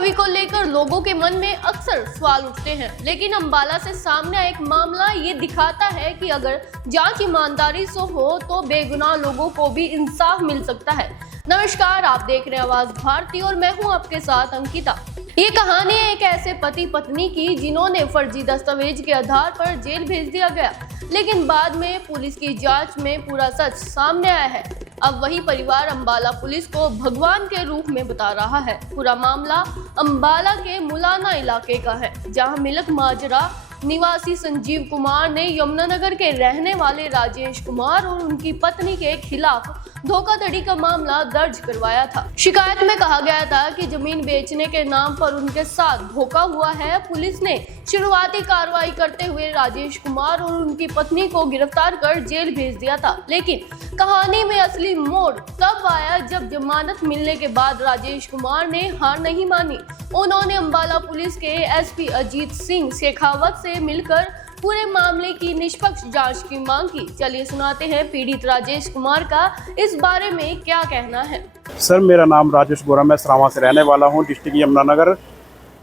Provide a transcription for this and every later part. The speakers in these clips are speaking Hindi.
छवि को लेकर लोगों के मन में अक्सर सवाल उठते हैं, लेकिन अंबाला से सामने आया एक मामला ये दिखाता है कि अगर जांच ईमानदारी से हो तो बेगुनाह लोगों को भी इंसाफ मिल सकता है। नमस्कार, आप देख रहे हैं आवाज भारती और मैं हूं आपके साथ अंकिता। ये कहानी है एक ऐसे पति पत्नी की जिन्होंने फर्जी दस्तावेज के आधार पर जेल भेज दिया गया, लेकिन बाद में पुलिस की जांच में पूरा सच सामने आया है। अब वही परिवार अंबाला पुलिस को भगवान के रूप में बता रहा है। पूरा मामला अंबाला के मुलाना इलाके का है, जहां मिलक माजरा निवासी संजीव कुमार ने यमुनानगर के रहने वाले राजेश कुमार और उनकी पत्नी के खिलाफ धोखाधड़ी का मामला दर्ज करवाया था। शिकायत में कहा गया था कि जमीन बेचने के नाम पर उनके साथ धोखा हुआ है। पुलिस ने शुरुआती कार्रवाई करते हुए राजेश कुमार और उनकी पत्नी को गिरफ्तार कर जेल भेज दिया था, लेकिन कहानी में असली मोड़ तब आया जब जमानत मिलने के बाद राजेश कुमार ने हार नहीं मानी। उन्होंने अंबाला पुलिस के एसपी अजीत सिंह शेखावत से मिलकर पूरे मामले की निष्पक्ष जांच की मांग की। चलिए सुनाते हैं पीड़ित राजेश कुमार का इस बारे में क्या कहना है। सर, मेरा नाम राजेश गोरा, मैं सरावां से रहने वाला हूं, डिस्ट्रिक्ट यमुनानगर।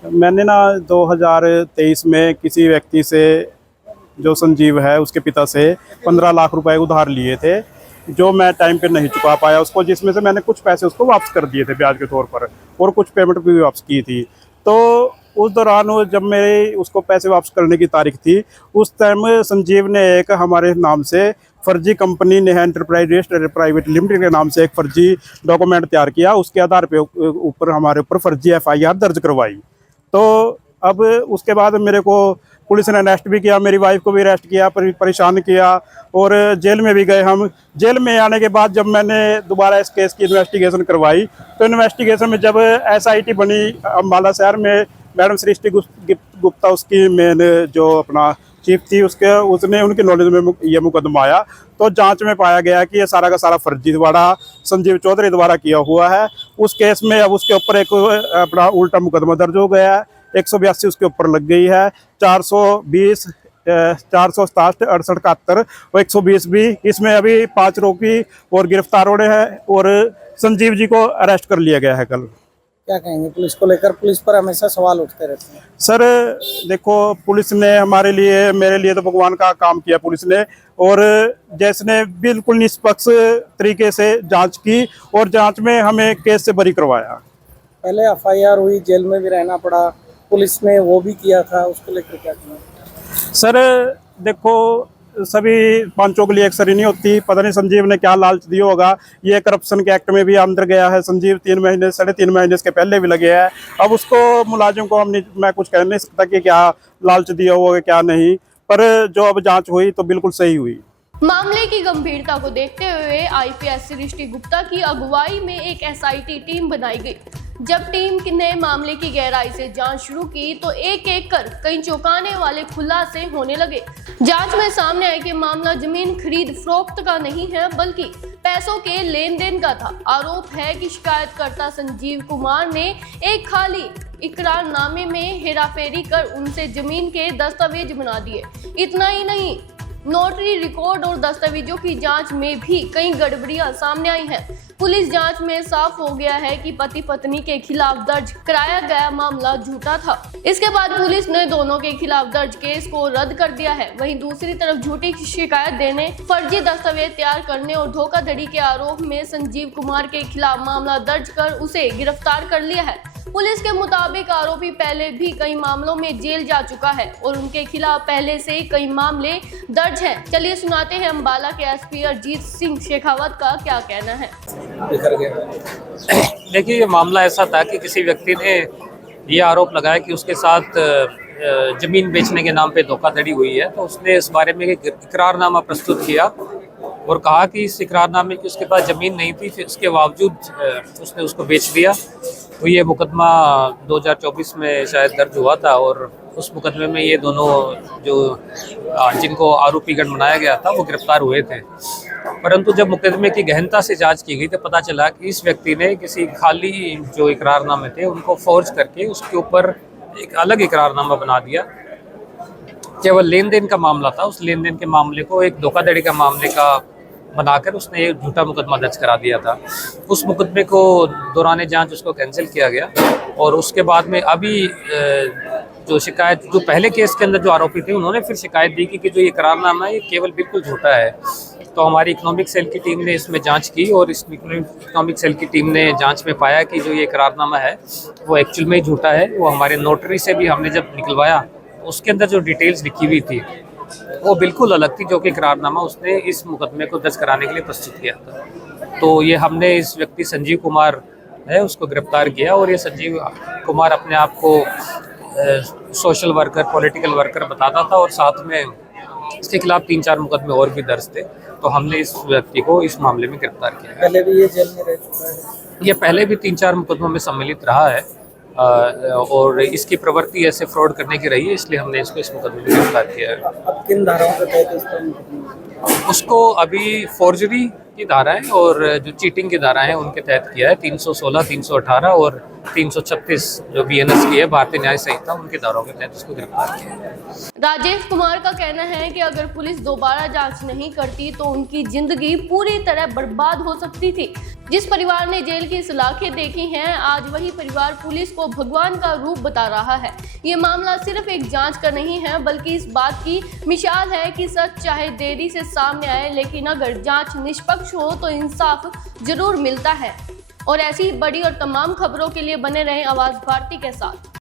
मैंने 2023 में किसी व्यक्ति से, जो संजीव है, उसके पिता से 15 लाख रुपए उधार लिए थे, जो मैं टाइम पे नहीं चुका पाया उसको, जिसमें से मैंने कुछ पैसे उसको वापस कर दिए थे ब्याज के तौर पर, और कुछ पेमेंट भी वापस की थी। तो उस दौरान जब मेरे उसको पैसे वापस करने की तारीख थी, उस टाइम संजीव ने एक हमारे नाम से फर्जी company Neha enterprise private limited के नाम से एक फर्जी डॉक्यूमेंट तैयार किया। उसके आधार पे ऊपर हमारे ऊपर फर्जी FIR दर्ज करवाई। तो अब उसके बाद मेरे को पुलिस ने अरेस्ट भी किया, मेरी वाइफ को भी अरेस्ट किया, परेशान किया, और जेल में भी गए हम। जेल में आने के बाद जब मैंने दोबारा इस केस की इन्वेस्टिगेशन करवाई, तो इन्वेस्टिगेशन में जब SIT बनी अम्बाला शहर में, मैडम सृष्टि गुप्ता उसकी मेन जो अपना चीफ थी, उसने उनकी नॉलेज में ये मुकदमा आया। तो जांच में पाया गया कि ये सारा का सारा फर्जीवाड़ा संजीव चौधरी द्वारा किया हुआ है। उस केस में अब उसके ऊपर एक अपना उल्टा मुकदमा दर्ज हो गया है। 182 उसके ऊपर लग गई है, 420, 467, 68, 71 और 120 भी। इसमें अभी 5 आरोपी और गिरफ्तार हो रहे हैं, और संजीव जी को अरेस्ट कर लिया गया है कल। क्या कहेंगे पुलिस को लेकर? पुलिस पर हमेशा सवाल उठते रहते हैं। सर देखो, पुलिस ने हमारे लिए, मेरे लिए तो भगवान का काम किया पुलिस ने, और जैसे बिल्कुल निष्पक्ष तरीके से जांच की, और जांच में हमें केस से बरी करवाया। पहले FIR हुई, जेल में भी रहना पड़ा, पुलिस ने वो भी किया था, उसको लेकर क्या कहना? सर देखो, सभी पांचों के लिए एक सरी नहीं होती। पता नहीं संजीव ने क्या लालच दिया होगा। ये करप्शन के एक्ट में भी अंदर गया है संजीव। 3 महीने 3.5 महीने इसके पहले भी लगे हैं। अब उसको मुलाजिम को मैं कुछ कह नहीं सकता कि क्या लालच दिया होगा क्या नहीं, पर जो अब जांच हुई तो बिल्कुल सही हुई। मामले की गंभीरता को देखते हुए IPS सृष्टि गुप्ता की अगुवाई में एक SIT टीम बनाई गई। जब टीम ने मामले की गहराई से जांच शुरू की तो एक एक कर कई चौंकाने वाले खुलासे होने लगे। जांच में सामने आया कि मामला जमीन खरीद फरोख्त का नहीं है, बल्कि पैसों के लेन देन का था। आरोप है कि शिकायतकर्ता संजीव कुमार ने एक खाली इकरारनामे में हेराफेरी कर उनसे जमीन के दस्तावेज बना दिए। इतना ही नहीं, नोटरी रिकॉर्ड और दस्तावेजों की जांच में भी कई गड़बड़ियां सामने आई हैं। पुलिस जांच में साफ हो गया है कि पति पत्नी के खिलाफ दर्ज कराया गया मामला झूठा था। इसके बाद पुलिस ने दोनों के खिलाफ दर्ज केस को रद्द कर दिया है। वहीं दूसरी तरफ झूठी शिकायत देने, फर्जी दस्तावेज तैयार करने और धोखाधड़ी के आरोप में संजीव कुमार के खिलाफ मामला दर्ज कर उसे गिरफ्तार कर लिया है। पुलिस के मुताबिक आरोपी पहले भी कई मामलों में जेल जा चुका है और उनके खिलाफ पहले से कई मामले दर्ज हैं। चलिए सुनाते हैं अंबाला के एसपी अजीत सिंह शेखावत का क्या कहना है। देखिए, ये मामला ऐसा था कि किसी व्यक्ति ने ये आरोप लगाया कि उसके साथ जमीन बेचने के नाम पे धोखाधड़ी हुई है। तो उसने इस बारे में एक इकरारनामा प्रस्तुत किया और कहा कि इस इकरारनामे की उसके पास ज़मीन नहीं थी, फिर उसके बावजूद उसने उसको बेच दिया। तो ये मुकदमा 2024 में शायद दर्ज हुआ था, और उस मुकदमे में ये दोनों जो जिनको आरोपी गण बनाया गया था वो गिरफ्तार हुए थे। परंतु जब मुकदमे की गहनता से जांच की गई तो पता चला कि इस व्यक्ति ने किसी खाली जो इकरारनामे थे उनको फोर्ज करके उसके ऊपर एक अलग इकरारनामा बना दिया। केवल लेन देन का मामला था, उस लेन देन के मामले को एक धोखाधड़ी का मामले का बनाकर उसने एक झूठा मुकदमा दर्ज करा दिया था। उस मुकदमे को दौरान जांच उसको कैंसिल किया गया और उसके बाद में अभी जो शिकायत, जो पहले केस के अंदर जो आरोपी थे उन्होंने फिर शिकायत दी कि जो ये करारनामा है ये केवल बिल्कुल झूठा है। तो हमारी इकोनॉमिक सेल की टीम ने इसमें जांच की और इस इकोनॉमिक सेल की टीम ने जांच में पाया कि जो ये करारनामा है वो एक्चुअल में ही झूठा है। वो हमारे नोटरी से भी हमने जब निकलवाया उसके अंदर जो डिटेल्स लिखी हुई थी वो बिल्कुल अलग थी, जो कि करारनामा उसने इस मुकदमे को दर्ज कराने के लिए प्रस्तुत किया था। तो ये हमने इस व्यक्ति संजीव कुमार है उसको गिरफ्तार किया और ये संजीव कुमार अपने आप को सोशल वर्कर, पॉलिटिकल वर्कर बताता था और साथ में इसके खिलाफ 3-4 मुकदमे और भी दर्ज थे। तो हमने इस व्यक्ति को इस मामले में गिरफ्तार किया। पहले भी ये जेल में रह चुका है? ये पहले भी 3-4 मुकदमों में सम्मिलित रहा है और इसकी प्रवृत्ति ऐसे फ्रॉड करने की रही है, इसलिए हमने इसको इस मुकदमे में गिरफ्तार किया है। अब किन धाराओं के तहत इसका मुकदमा? उसको अभी फोर्जरी की धारा है और जो चीटिंग की धारा है उनके तहत किया है। 316, 318 और 336 जो BNS की है, भारतीय न्याय संहिता, उनके धाराओं के तहत उसको गिरफ्तार किया है। राजेश कुमार का कहना है कि अगर पुलिस दोबारा जांच नहीं करती तो उनकी जिंदगी पूरी तरह बर्बाद हो सकती थी। जिस परिवार ने जेल की सलाखें देखी हैं, आज वही परिवार पुलिस को भगवान का रूप बता रहा है। ये मामला सिर्फ एक जांच का नहीं है बल्कि इस बात की मिसाल है कि सच चाहे देरी से सामने आए, लेकिन अगर जांच निष्पक्ष हो तो इंसाफ जरूर मिलता है। और ऐसी बड़ी और तमाम खबरों के लिए बने रहें आवाज भारती के साथ।